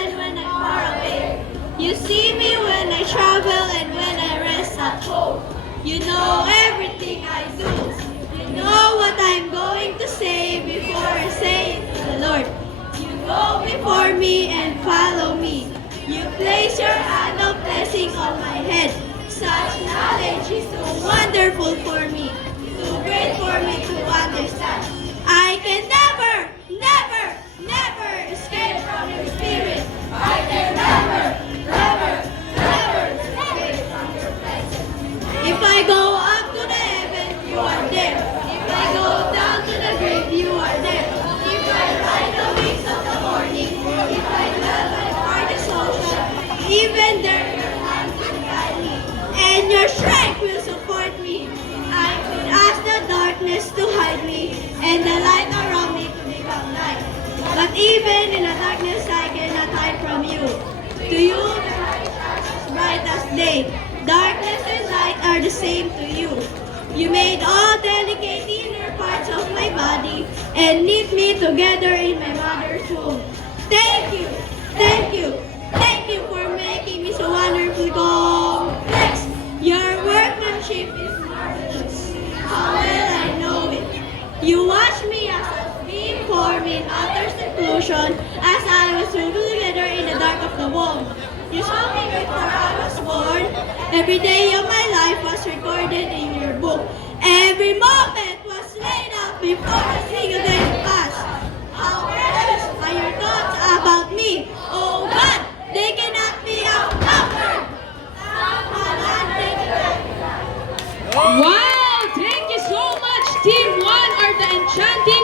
even when I'm far away. You see me when I travel and when I rest at home. You know everything I do. You know what I'm going to say before I say it to the Lord. You go before me and follow me. You place your hand of blessing on my head. Such knowledge is so wonderful for me, too great for me to understand. I can never, never, never escape from your spirit. I can never, never, never escape from your presence. If I go up to the heaven, you are there. If I go down to the grave, you are there. If I ride the wings of the morning, if I dwell by the farthest ocean, even there your hand will guide me, and your strength will support me. I could ask the darkness to hide me, and the light around me to become light. But even in the darkness, I cannot hide from you. To you, the light shines as bright as day. Darkness and light are the same to you. You made all delicate inner parts of my body and knit me together in my mother's womb. Thank you, thank you, thank you for making me so wonderfully complex. Your workmanship is marvelous. How well I know it. You watched me as I was being formed in utter seclusion as I was sewn together in the dark of the womb. You saw me before I was born. Every day of my life was recorded in your book. Every moment was laid out before a single day passed. How precious are your thoughts about me, oh God! They cannot be outnumbered. Wow! Thank you so much, Team 1 or the Enchanting